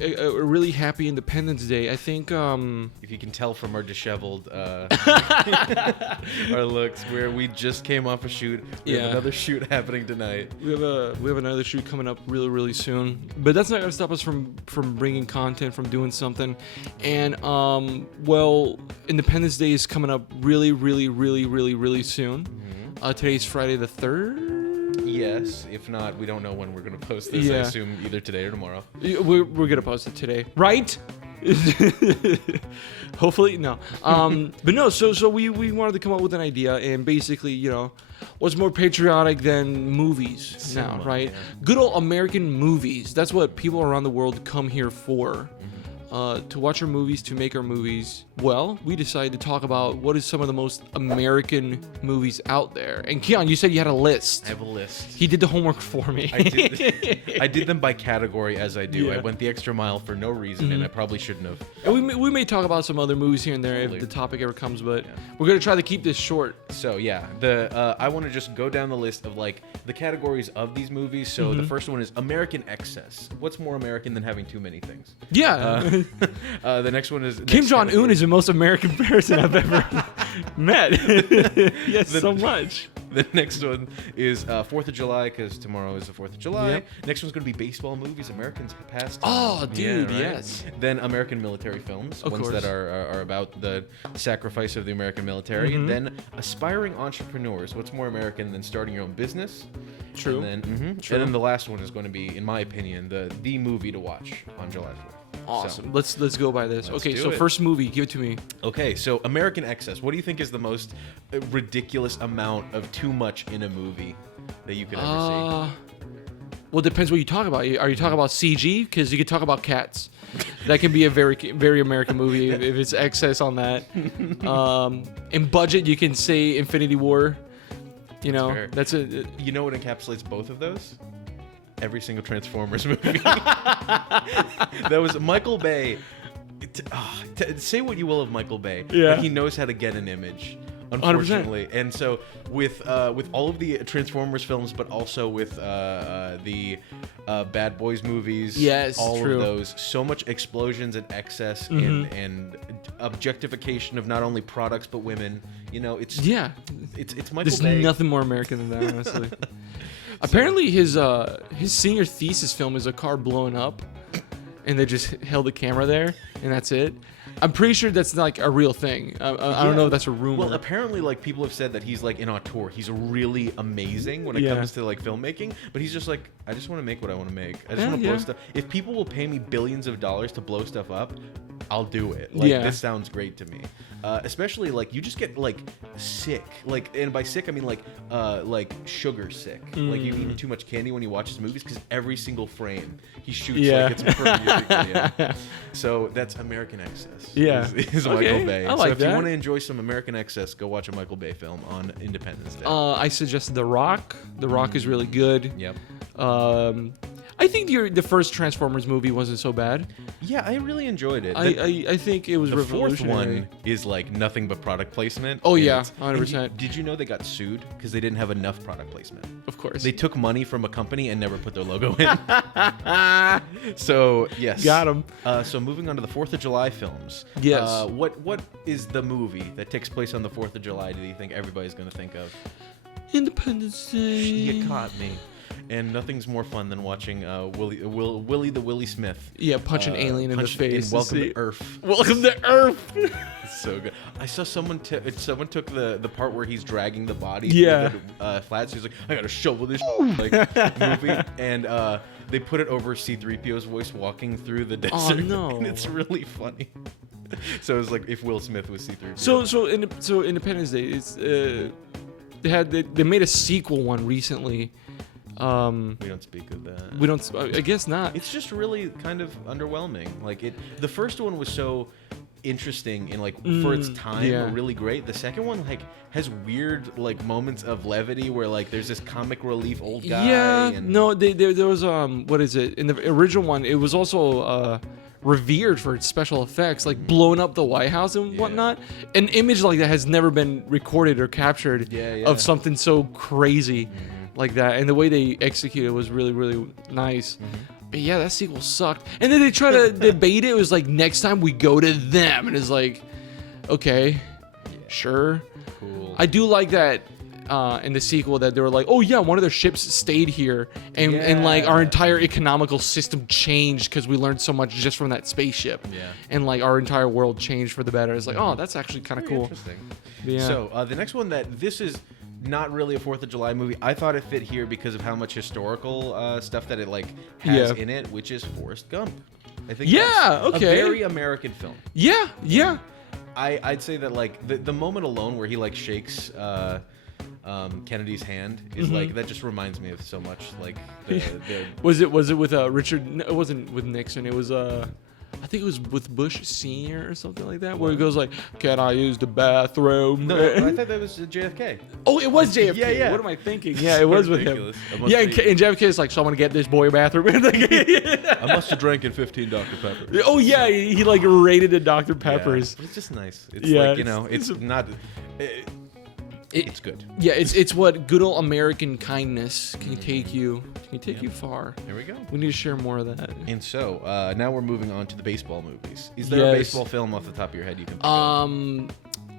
a really happy Independence Day. I think if you can tell from our disheveled our looks, where we just came off a shoot. We have another shoot happening tonight. We have another shoot coming up really soon. But that's not gonna stop us from bringing content, from doing something. And well, Independence Day is coming up really soon. Mm-hmm. Today's Friday the 3rd. Yes, if not, we don't know when we're going to post this. I assume either today or tomorrow. We're going to post it today, right? Hopefully, no. But no, so we wanted to come up with an idea, and basically, you know, what's more patriotic than movies Cinema, now, right? Yeah. Good old American movies. That's what people around the world come here for. To watch our movies, to make our movies. Well, we decided to talk about what is some of the most American movies out there. And Keon, you said you had a list. I have a list. He did the homework for me. I did them by category, as I do. Yeah. I went the extra mile for no reason, and I probably shouldn't have. And we may talk about some other movies here and there if the topic ever comes, but we're going to try to keep this short. So, yeah, I want to just go down the list of, like, the categories of these movies. So the first one is American excess. What's more American than having too many things? Yeah. The next one is Kim Jong-un is the most American person I've ever met. Yes, so much. The next one is 4th of July, because tomorrow is the 4th of July. Yep. Next one's going to be baseball movies Americans past. Oh, dude, yes. Then American military films, ones that are about the sacrifice of the American military. And then aspiring entrepreneurs. What's more American than starting your own business? True. And then, True. And then the last one is going to be, in my opinion, the movie to watch on July 4th. Awesome. So, let's go by this. Okay, so it. First movie, give it to me. Okay, so American excess. What do you think is the most ridiculous amount of too much in a movie that you could ever see? Well, it depends what you talk about. Are you talking about CG? Because you could talk about Cats. That can be a very American movie if it's excess on that. In budget, you can say Infinity War. You know, that's a. You know what encapsulates both of those? Every single Transformers movie. That was Michael Bay. Say what you will of Michael Bay, but he knows how to get an image, unfortunately. 100%. And so with all of the Transformers films, but also with the Bad Boys movies, all of those, so much explosions and excess and objectification of not only products but women. You know, it's Michael Bay. There's nothing more American than that, honestly. Apparently, his senior thesis film is a car blowing up, and they just held the camera there, and that's it. I'm pretty sure that's like a real thing. I don't know if that's a rumor. Well, apparently, like people have said that he's like an auteur. He's really amazing when it comes to like filmmaking, but he's just like, I just want to make what I want to make. I just want to blow stuff. If people will pay me billions of dollars to blow stuff up, I'll do it. Like this sounds great to me. Especially like you just get like sick. Like, and by sick I mean like sugar sick. Like you've eaten too much candy when you watch his movies, because every single frame he shoots like it's perfect. So that's American excess. Is Michael Bay. I like so if that. you want to enjoy some American excess, go watch a Michael Bay film on Independence Day. I suggested The Rock. The Rock is really good. Yep. I think the first Transformers movie wasn't so bad. Yeah, I really enjoyed it. I think it was the revolutionary. fourth one is like nothing but product placement. Oh yeah, 100%. Did you know they got sued because they didn't have enough product placement? Of course. They took money from a company and never put their logo in. So yes, got them. So moving on to the 4th of July films. Yes. What is the movie that takes place on the 4th of July? Do you think everybody's going to think of? Independence Day. You caught me. And nothing's more fun than watching Willie the Willie Smith. Yeah, punch an alien in the face. Welcome to Earth. Welcome to Earth. It's so good. I saw someone took the part where he's dragging the body. Yeah. Through the flats. He's like, I gotta shovel this like movie, and they put it over C-3PO's voice walking through the desert. Oh no! And it's really funny. So it's like if Will Smith was C-3PO. So Independence Day is they made a sequel one recently. We don't speak of that. We don't. I guess not. It's just really kind of underwhelming. Like the first one was so interesting and like for its time really great. The second one like has weird like moments of levity where like there's this comic relief old guy. Yeah. And No, there was what is it? In the original one, it was also revered for its special effects, like blowing up the White House and whatnot. An image like that has never been recorded or captured of something so crazy. Like that, and the way they executed was really nice. yeah, that sequel sucked. And then they try to debate it. It was like, next time we go to them. And it's like, okay, sure. Cool. I do like that in the sequel that they were like, oh yeah, one of their ships stayed here. And like our entire economical system changed because we learned so much just from that spaceship. Yeah. And like our entire world changed for the better. It's like, oh, that's actually kind of cool. Interesting. Yeah. So the next one this is not really a 4th of July movie. I thought it fit here because of how much historical stuff that it like has in it, which is Forrest Gump. I think that's a very American film. Yeah, yeah. I'd say that like the moment alone where he like shakes Kennedy's hand is like, that just reminds me of so much. Like the was it with Richard? No, it wasn't with Nixon. It was I think it was with Bush Sr. or something like that, where he goes like, "Can I use the bathroom?" No, I thought that was JFK. Oh, it was JFK. Yeah. What am I thinking? Yeah, it was with him. Yeah, and JFK is like, "So I'm gonna get this boy a bathroom." I must have drank in 15 Dr. Peppers. Oh yeah, he like rated the Dr. Peppers. Yeah, but it's just nice. It's like, you know, it's not. It's good. Yeah, it's what good old American kindness can take you. Can take you far. There we go. We need to share more of that. And so now we're moving on to the baseball movies. Is there a baseball film off the top of your head you can think of?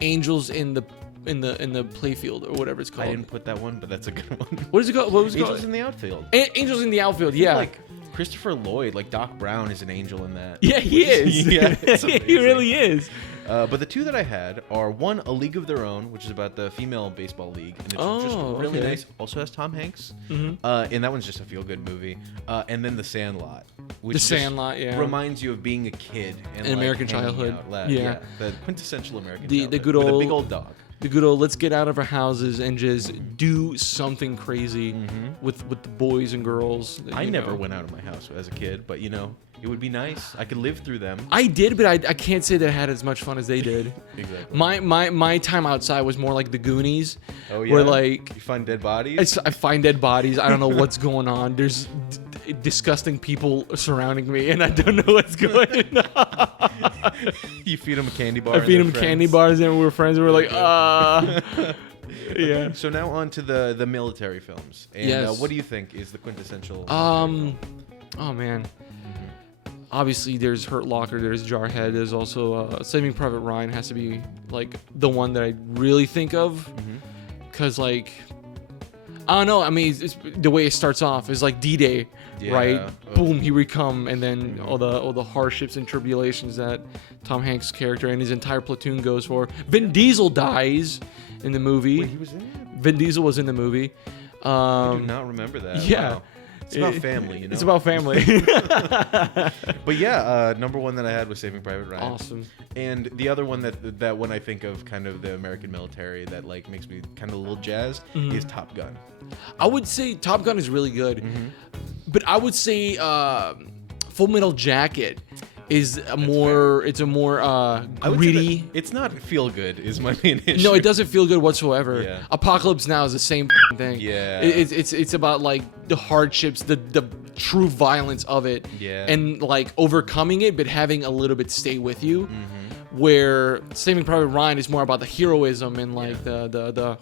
Angels in the playfield or whatever it's called. I didn't put that one, but that's a good one. What is it called? What was it called? Angels in the Outfield. Angels in the Outfield. Yeah. Like Christopher Lloyd, like Doc Brown, is an angel in that. Yeah, he is. Yeah, he really is. But the two that I had are one, A League of Their Own, which is about the female baseball league, and it's just really nice. Also has Tom Hanks, and that one's just a feel-good movie. And then The Sandlot, which reminds you of being a kid and like, American childhood. Yeah, the quintessential American the childhood. good old with a big old dog. The good old let's get out of our houses and just do something crazy with the boys and girls. I never went out of my house as a kid, but you know, it would be nice. I could live through them. I did, but I can't say that I had as much fun as they did. Exactly. My time outside was more like the Goonies. Oh yeah. Where like you find dead bodies. I find dead bodies. I don't know what's going on. There's disgusting people surrounding me, and I don't know what's going on. You feed them a candy bar. I feed them candy bars, and we're friends. And we're like, yeah. So now on to the military films. And what do you think is the quintessential? Oh man. Obviously, there's Hurt Locker, there's Jarhead, there's also Saving Private Ryan has to be like the one that I really think of, because like I don't know. I mean, it's the way it starts off is like D-Day, right? Boom, here we come, and then all the hardships and tribulations that Tom Hanks' character and his entire platoon goes for. Vin Diesel dies in the movie. Wait, he was in it? Vin Diesel was in the movie. I do not remember that. Yeah. Wow. It's about family, you know? It's about family. But yeah, number one that I had was Saving Private Ryan. Awesome. And the other one that when I think of kind of the American military that like makes me kind of a little jazzed is Top Gun. I would say Top Gun is really good. But I would say Full Metal Jacket is a more greedy. It's not feel good is my main issue. No, it doesn't feel good whatsoever. Yeah. Apocalypse Now is the same thing. Yeah. It's about like the hardships, the true violence of it, and like overcoming it, but having a little bit stay with you. Where Saving Private Ryan is more about the heroism and like the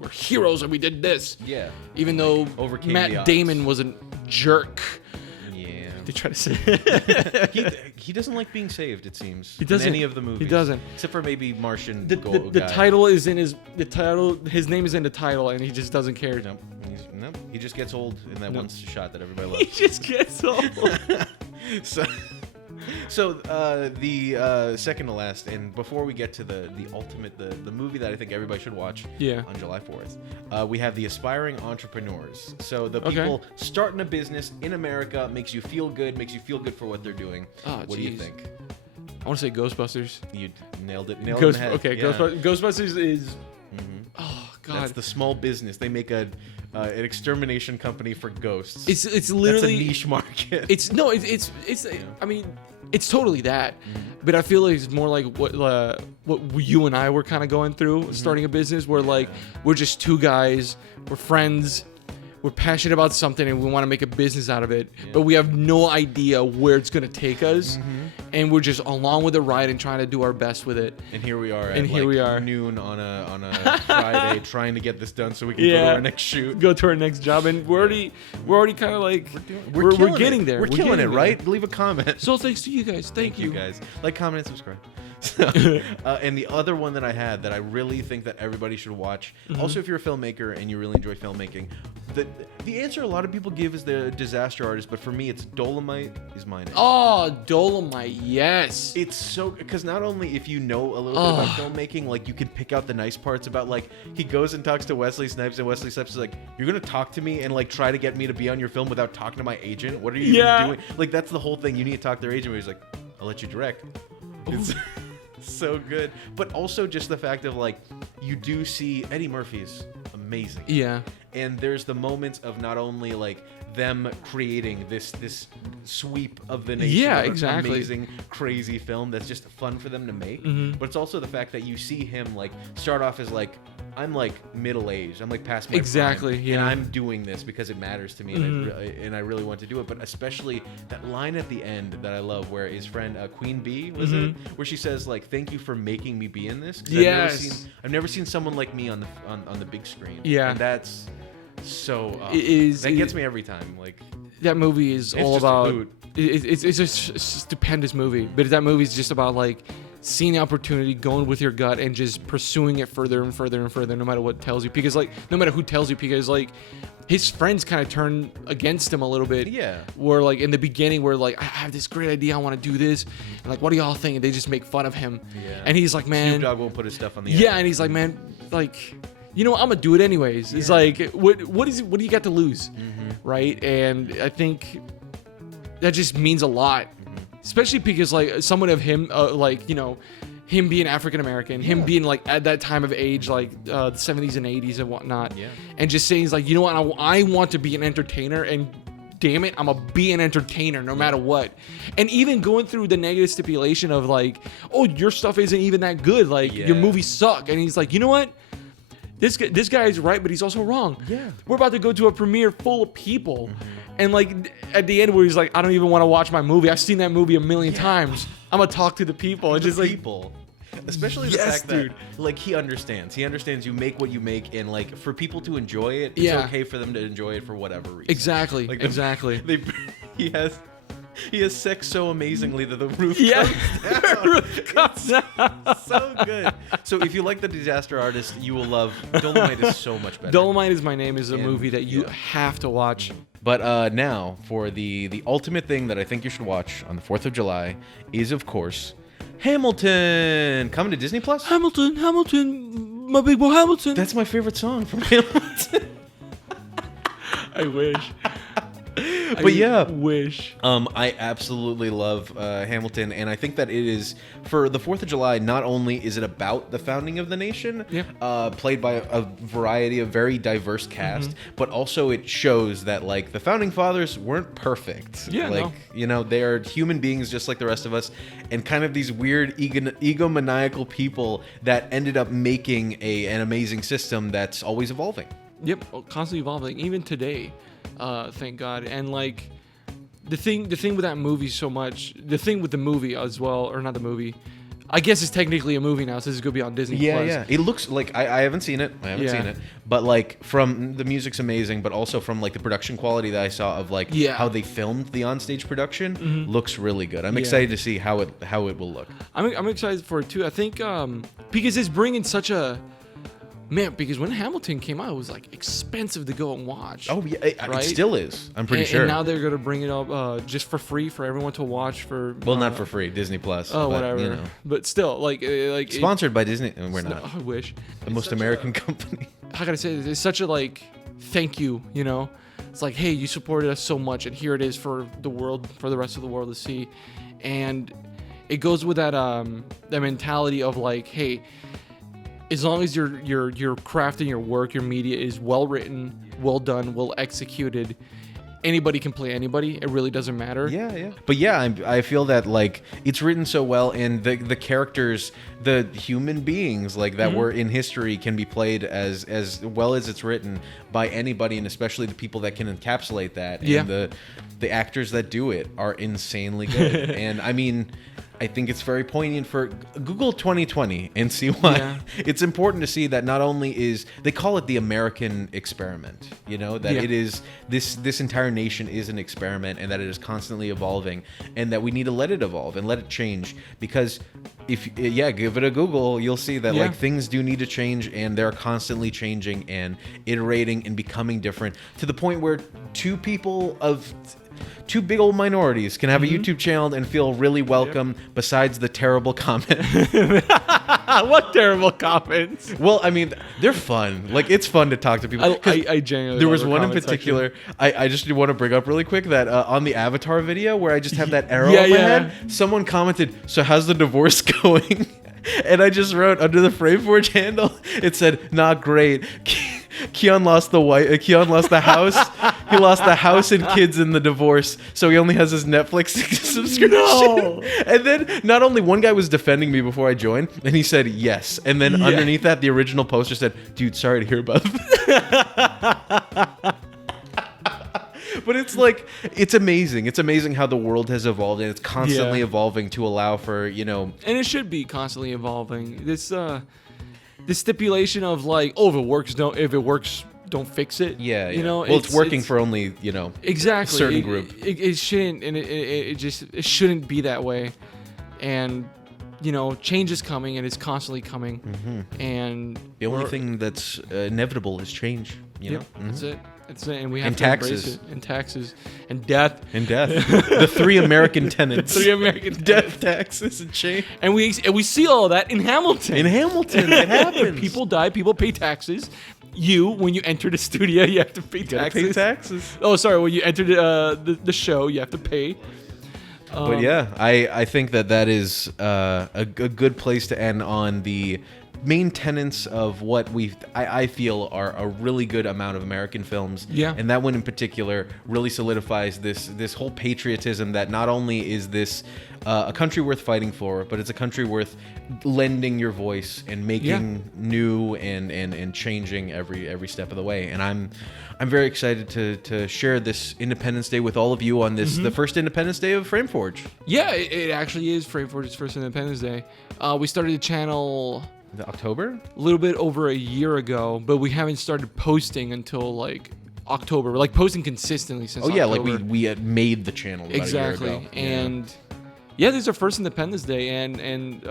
we're heroes and we did this. Yeah. Even though overcame Matt Damon was a jerk. They try to say he doesn't like being saved. It seems he doesn't. In any of the movies. He doesn't, except for maybe Martian. The title is in his title. His name is in the title, and he just doesn't care. Nope. He just gets old in that one shot that everybody loves. He just gets old. So the second to last, and before we get to the ultimate, the movie that I think everybody should watch on July 4th, we have The Aspiring Entrepreneurs. So the people starting a business in America makes you feel good for what they're doing. What do you think? I want to say Ghostbusters. You nailed it. Nailed it in the head. Okay, yeah. Ghostbusters is... Oh, God. That's the small business. They make an extermination company for ghosts. It's literally... That's a niche market. It's I mean... It's totally that, but I feel like it's more like what you and I were kind of going through, starting a business where like we're just two guys, we're friends, we're passionate about something, and we want to make a business out of it, but we have no idea where it's gonna take us, and we're just along with the ride and trying to do our best with it. And here we are at noon on a Friday day trying to get this done so we can go to our next shoot. Go to our next job, and we're already kind of like we're getting there. We're killing it, right? Leave a comment. So thanks to you guys. Thank you guys. Like, comment, and subscribe. And the other one that I had that I really think that everybody should watch, also if you're a filmmaker and you really enjoy filmmaking, the answer a lot of people give is the disaster artist, but for me it's Dolemite is my name. Oh, Dolemite, yes. It's so, because not only if you know a little bit about filmmaking, like you can pick out the nice parts about, like, he goes and talks to Wesley Snipes, and Wesley Snipes is like, you're gonna talk to me and like try to get me to be on your film without talking to my agent? What are you doing? Like, that's the whole thing. You need to talk to their agent, where he's like, I'll let you direct. It's so good. But also just the fact of, like, you do see Eddie Murphy's amazing. Yeah. And there's the moments of not only like them creating this sweep of the nation, amazing, crazy film that's just fun for them to make, but it's also the fact that you see him like start off as like, I'm like middle-aged, I'm like past my prime, and I'm doing this because it matters to me, and I really want to do it. But especially that line at the end that I love, where his friend Queen Bee was it, where she says like, "Thank you for making me be in this." Yes, I've never seen someone like me on the big screen. Yeah, and that's so that gets me every time. Like, that movie is all about. It's a stupendous movie, but that movie is just about like seeing the opportunity, going with your gut, and just pursuing it further and further and further, no matter what tells you. Because like, no matter who tells you, because like, his friends kind of turn against him a little bit. Yeah. Where like in the beginning, where like, I have this great idea, I want to do this, and like, what do y'all think? And they just make fun of him. Yeah. And he's like, man, Snoop Dogg won't put his stuff on the. Yeah, and he's like, man, like, you know, I'm gonna do it anyways. It's like, what do you got to lose, right? And I think that just means a lot. Especially because like someone of him, like, you know, him being African American, him being like at that time of age, like the 70s and 80s and whatnot, and just saying he's like, you know what, I want to be an entertainer, and damn it, I'm gonna be an entertainer no matter what. And even going through the negative stipulation of like, oh, your stuff isn't even that good, like your movies suck, and he's like, you know what? This guy is right, but he's also wrong. Yeah, we're about to go to a premiere full of people. And like at the end where he's like, I don't even want to watch my movie. I've seen that movie a million times. I'm gonna talk to the people. It's just like people. Especially the fact that like he understands. He understands you make what you make, and like for people to enjoy it, it's okay for them to enjoy it for whatever reason. Exactly. Like, exactly. He has sex so amazingly that the roof comes down. So good. So if you like The Disaster Artist, you will love Dolemite. Is so much better. Dolemite is My Name is a movie that you have to watch. But now for the ultimate thing that I think you should watch on the 4th of July is, of course, Hamilton, coming to Disney Plus. Hamilton, my big boy Hamilton. That's my favorite song from Hamilton. I wish. But yeah, wish. I absolutely love Hamilton, and I think that it is, for the 4th of July, not only is it about the founding of the nation, played by a variety of very diverse cast, but also it shows that like the founding fathers weren't perfect. You know, they are human beings just like the rest of us, and kind of these weird egomaniacal people that ended up making an amazing system that's always evolving. Yep, constantly evolving, even today. Thank God. And like the thing with that movie so much, the thing with the movie as well, or not the movie, I guess it's technically a movie now, so this is gonna be on Disney Plus. Yeah. It looks like I haven't seen it. Seen it. But like from the music's amazing, but also from like the production quality that I saw of like how they filmed the onstage production looks really good. I'm excited to see how it will look. I'm excited for it too. I think because it's bringing such a man, because when Hamilton came out, it was like expensive to go and watch. Oh yeah, it still is. I'm pretty sure. And now they're gonna bring it up just for free for everyone to watch for. Well, not for free, Disney Plus. Oh, whatever. You know. But still, like sponsored by Disney. We're not. I wish. The most American company. How can I say this? It's such a like thank you. You know, it's like, hey, you supported us so much, and here it is for the world, for the rest of the world to see, and it goes with that that mentality of like, hey, as long as your craft and your work, your media is well written, well done, well executed, anybody can play anybody. It really doesn't matter. Yeah. But yeah, I feel that like it's written so well, and the characters the human beings like that were in history can be played as well as it's written by anybody, and especially the people that can encapsulate that. Yeah. And the actors that do it are insanely good. And I mean, I think it's very poignant for Google 2020 and see why. Yeah. It's important to see that not only is they call it the American experiment, you know, that it is this entire nation is an experiment, and that it is constantly evolving, and that we need to let it evolve and let it change, because if give it a Google, you'll see that like things do need to change, and they're constantly changing and iterating and becoming different, to the point where two big old minorities can have a YouTube channel and feel really welcome, besides the terrible comment. What terrible comments? Well, I mean, they're fun. Like, it's fun to talk to people. I genuinely There was love one in comment particular, I just want to bring up really quick, that on the Avatar video where I just have that arrow on my head, someone commented, "So how's the divorce going?" And I just wrote under the FrameForge handle, it said, "Not great. Keon lost the wife. Keon lost the house. He lost the house and kids in the divorce, so he only has his Netflix subscription." No. And then not only one guy was defending me before I joined, and he said yes, and then underneath that, the original poster said, "Dude, sorry to hear about that." But it's like, it's amazing. It's amazing how the world has evolved, and it's constantly evolving to allow for, you know. And it should be constantly evolving. This stipulation of like, oh, if it works, don't fix it. Yeah. You know, well, it's working for only, you know, exactly a certain group. It shouldn't, and it shouldn't be that way. And you know, change is coming, and it's constantly coming. And the only thing that's inevitable is change. You know, that's it. It's it, and we have to taxes. embrace it. And taxes, and death, the three American tenets: the three American death, taxes, and change. And we see all of that in Hamilton. In Hamilton, it happens. People die. People pay taxes. When you enter the studio, you have to pay taxes. Pay taxes. Oh, sorry. When you enter the show, you have to pay. But yeah, I think that is a good place to end on the main tenets of what I feel are a really good amount of American films. Yeah. And that one in particular really solidifies this whole patriotism, that not only is this a country worth fighting for, but it's a country worth lending your voice and making new and changing every step of the way. And I'm very excited to share this Independence Day with all of you on this, the first Independence Day of FrameForge. Yeah, it actually is FrameForge's first Independence Day. We started the channel October? A little bit over a year ago, but we haven't started posting until like October. We're like posting consistently since October. Like we had made the channel about a year ago. And this is our first Independence Day, and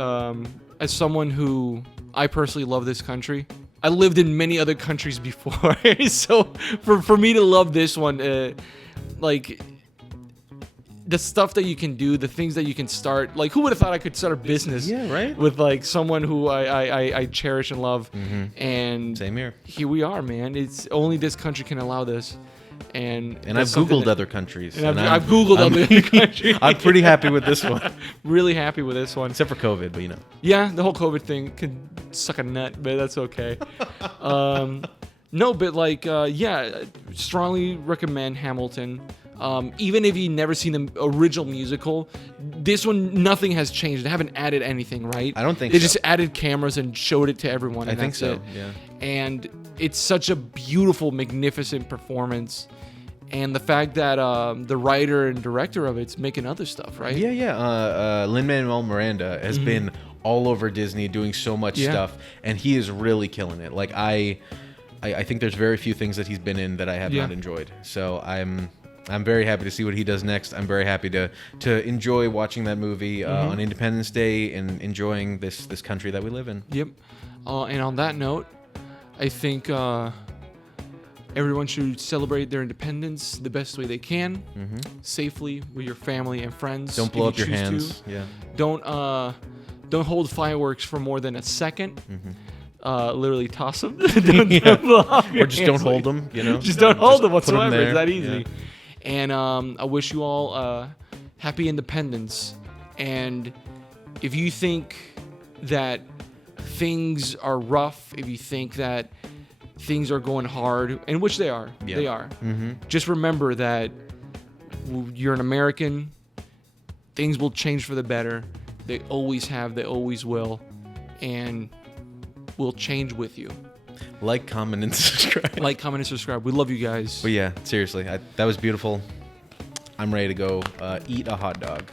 as someone who, I personally love this country. I lived in many other countries before, so for me to love this one, like the stuff that you can do, the things that you can start. Like, who would have thought I could start a business? Yeah, right. With like someone who I cherish and love. And same here. Here we are, man. It's only this country can allow this. And I've Googled other countries. And I've Googled other countries. I'm pretty happy with this one. Really happy with this one. Except for COVID, but you know. Yeah, the whole COVID thing could suck a nut, but that's okay. No, but like, strongly recommend Hamilton. Even if you've never seen the original musical, this one, nothing has changed. They haven't added anything, right? I don't think they just added cameras and showed it to everyone. I think so, it. yeah. And it's such a beautiful, magnificent performance. And the fact that the writer and director of it's making other stuff, right? Yeah. Lin-Manuel Miranda has been all over Disney doing so much stuff, and he is really killing it. Like, I think there's very few things that he's been in that I have not enjoyed. So I'm very happy to see what he does next. I'm very happy to enjoy watching that movie on Independence Day and enjoying this country that we live in. Yep. And on that note, I think everyone should celebrate their independence the best way they can, safely with your family and friends. Don't blow up your hands. Yeah. Don't hold fireworks for more than a second. Literally toss them. Don't blow up your or just hands. don't hold them. You know. Just don't hold them whatsoever. Them it's that easy. Yeah. And I wish you all happy independence. And if you think that things are rough, if you think that things are going hard, and which they are, just remember that you're an American. Things will change for the better. They always have. They always will. and we'll change with you. Like, comment, and subscribe. Like, comment, and subscribe. We love you guys. But yeah, seriously, that was beautiful. I'm ready to go eat a hot dog.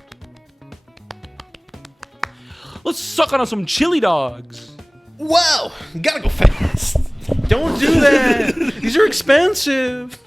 Let's suck on some chili dogs. Wow, gotta go fast. Don't do that. These are expensive.